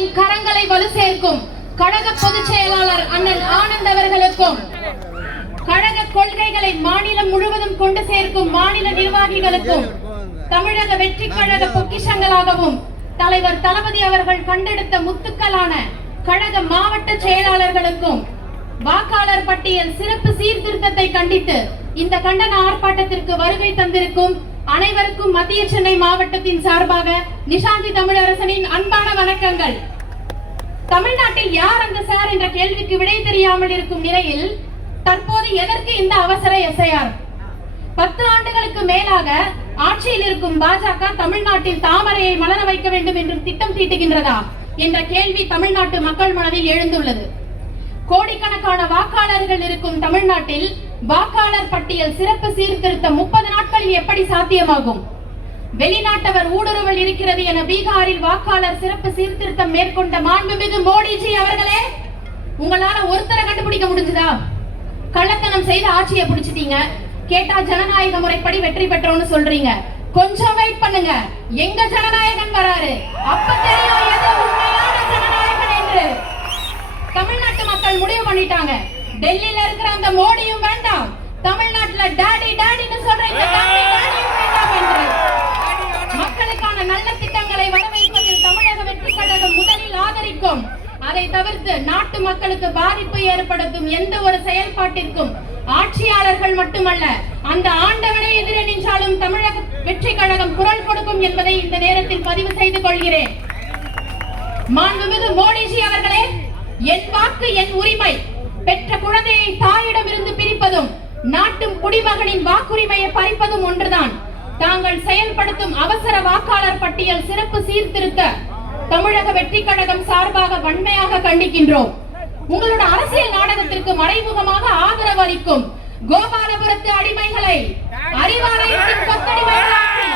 கழகத்தின் கரங்களை வலு சேர்க்கும் கழக பொதுச் செயலாளர் அண்ணன் ஆனந்த் அவர்களுக்கும், கழக கொள்கைகளை மாநிலம் முழுவதும் கொண்டு சேர்க்கும் மாநில நிர்வாகிகளுக்கும், தமிழக வெற்றி கழக பொக்கிஷங்களாகவும் தலைவர் தளபதி அவர்கள் கண்டெடுத்த முத்துக்களான கழக மாவட்ட செயலாளர்களுக்கும், வாக்காளர் பட்டியல் சிறப்பு சீர்திருத்தத்தை கண்டித்து இந்த கண்டன ஆர்ப்பாட்டத்திற்கு வருகை தந்திருக்கும் அனைவருக்கும் மத்திய சென்னை மாவட்டத்தின் சார்பாக நிஷாந்தி தமிழரசனின் அன்பான வணக்கங்கள். தமிழ்நாட்டில் யார் அந்த சார் என்ற கேள்விக்கு விடை தெரியாமல் இருக்கும் நிலையில் தற்போது எதற்கு இந்த அவசர எஸ்ஐஆர்? 10 ஆண்டுகளுக்கு மேலாக ஆட்சியில் இருக்கும் பாஜக தமிழ்நாட்டில் தாமரையை மலர வைக்க வேண்டும் என்று திட்டம் தீட்டுகின்றதா என்ற கேள்வி தமிழ்நாட்டு மக்கள் மனதில் எழுந்துள்ளது. கோடிக்கணக்கான வாக்காளர்கள் இருக்கும் தமிழ்நாட்டில் வாக்காளர் பட்டியல் சிறப்பு சீர்திருத்தம் 30 நாட்களில் எப்படி சாத்தியமாகும்? வெளிநாட்டவர் ஊடுருவல் இருக்கிறது என பீகாரில் வாக்காளர் சிறப்பு சீர்திருத்தம் மேற்கொண்ட மாண்புமிகு மோடிஜி அவர்களே, உங்களால ஒருத்தரை கண்டுபிடிக்க முடிஞ்சதா? கள்ளத்தனம் செய்து ஆட்சியை பிடிச்சிட்டீங்க, கேட்டா ஜனநாயக முறைப்படி வெற்றி பெற்றோம்னு சொல்றீங்க. கொஞ்சம் வெயிட் பண்ணுங்க, எங்க ஜனநாயகன் வராரு, அப்ப தெரியும் எது உண்மையான ஜனநாயகன் என்று. தமிழ்நாட்டு மக்கள் முடிவு பண்ணிட்டாங்க, டெல்லியில இருக்கிற அந்த மோடியும் வேண்டாம், தமிழ்நாட்டுல டாடி டாடின்னு சொல்ற இந்த டாடி டாடியும் வேண்டாம் என்று. மக்களுக்கான நல்ல திட்டங்களை வரவேற்பதில் தமிழக வெற்றி கழகம் முதலில் ஆதரிக்கும். அதை தவிர்த்து நாட்டு மக்களுக்கு பாதிப்பு ஏற்படுத்தும் எந்த ஒரு செயல்பாட்டிற்கும் ஆட்சியாளர்கள் மட்டுமல்ல, அந்த ஆண்டவனை எதிரே நின்றாலும் தமிழக வெற்றி கழகம் குரல் கொடுக்கும் என்பதை இந்த நேரத்தில் பதிவு செய்து கொள்கிறேன். மாண்புமிகு மோடிஜி அவர்களே, என் வாக்கு என் உரிமை. பெற்ற குழந்தையை தாயிடம் இருந்து பிரிப்பதும் நாட்டு குடிமகனின் வாக்குரிமையை பறிப்பதும் ஒன்றுதான். தாங்கள் செயல்படுத்தும் அவசர வாக்காளர் பட்டியல் சிறப்பு சீர்திருத்த தமிழக வெற்றி கழகம் சார்பாக வன்மையாக கண்டிக்கின்றோம். உங்களோட அரசியல் நாடகத்திற்கு மறைமுகமாக ஆதரவு அளிக்கும் கோபாலபுரத்து அடிமைகளை அறிவாலயத்தின் கொத்தடிமைகளாக்கி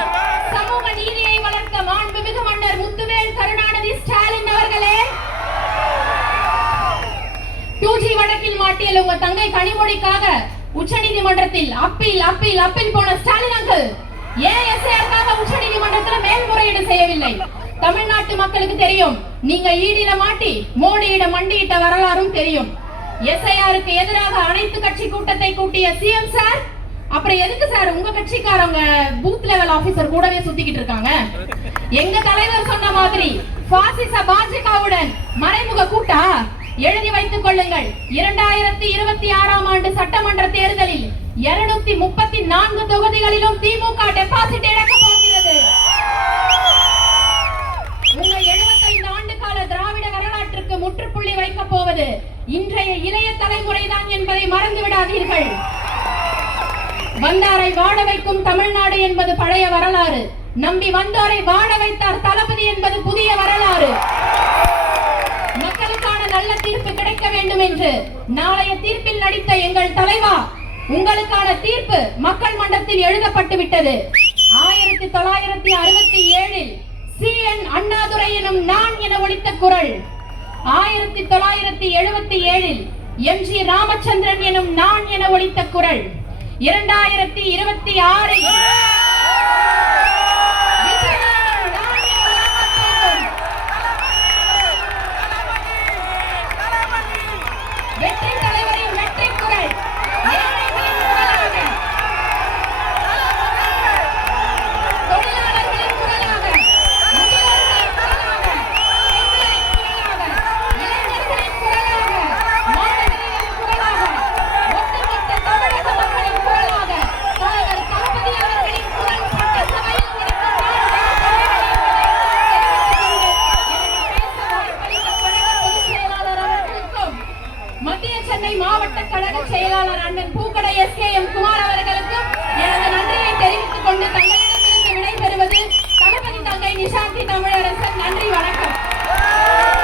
சமூக நீதியை வளர்க்க மாண்புமிகு மன்னர் முத்துவேல் கருணாநிதி ஸ்டாலின் அவர்களே, 2G வழக்கில் மாட்டிய உங்க தங்கை கனிமொழிக்காக உச்சநீதிமன்றத்தில் அப்பீல் போன ஸ்டாலின் அங்கிள் ஏன் எஸ்ஐஆருக்காக உச்சநீதிமன்றத்தில் மேல்முறையீடு செய்யவில்லை? தமிழ்நாட்டு மக்களுக்கு தெரியும், நீங்க ஈடில மாட்டி மோடியிடம் மண்டியிட்ட வரலாறும் தெரியும். எஸ்ஐஆருக்கு எதிராக அனைத்து கட்சி கூட்டத்தை கூட்டிய சிஎம் சார், அப்புறம் எதுக்கு சார் உங்க கட்சிக்காரங்க பூத் லெவல் ஆபீசர் கூடவே சுத்திக்கிட்டு இருக்காங்க? எங்க தலைவர் சொன்ன மாதிரி பாசிச பாஜகவுடன் மறைமுக கூட்டா? எழுதி வைத்துக் கொள்ளுங்கள், 2026ஆம் ஆண்டு சட்டமன்ற தேர்தலில் 234 தொகுதிகளிலும் திமுக டெபாசிட் இழக்க போகிறது. உங்க 75 ஆண்டு கால திராவிட வரலாற்றுக்கு முற்றுப்புள்ளி வைக்க போவது இன்றைய இளைய தலைமுறைதான் என்பதை மறந்து விடாதீர்கள். வந்தாரை வாழ வைக்கும் தமிழ்நாடு என்பது பழைய வரலாறு, நம்பி வந்தோரை வாழ வைத்தார் தளபதி என்பது புதிய வரலாறு. மக்களுக்கான நல்ல தீர்ப்பு கிடைக்க வேண்டும் என்று நாளைய தீர்ப்பில் நடித்த எங்கள் தலைவா, உங்களுக்கான தீர்ப்பு மக்கள் மன்றத்தில் எழுதப்பட்டு விட்டது. 1967இல் CN அண்ணாதுரை எனும் நான் என ஒலித்த குரல், 1977இல் MG ராமச்சந்திரன் எனும் நான் என ஒலித்த குரல், 2026இல் வெற்றி தலைவரின் வெற்றி குரல், ஏழைகளின் குரலாக, தொழிலாளர்களின் குரலாக, முதியோர்களின் குரலாக, பெண்களின் குரலாக, இளைஞர்களின் குரலாக, மாணவர்களின் குரலாக, ஒட்டுமொத்த தமிழக மக்களின் குரலாக தலைவர் தளபதி அவர்களின் குரல் சட்டசபையில் மத்திய சென்னை மாவட்ட கழக செயலாளர் அண்ணன் பூக்கடை SKM குமார் அவர்களுக்கு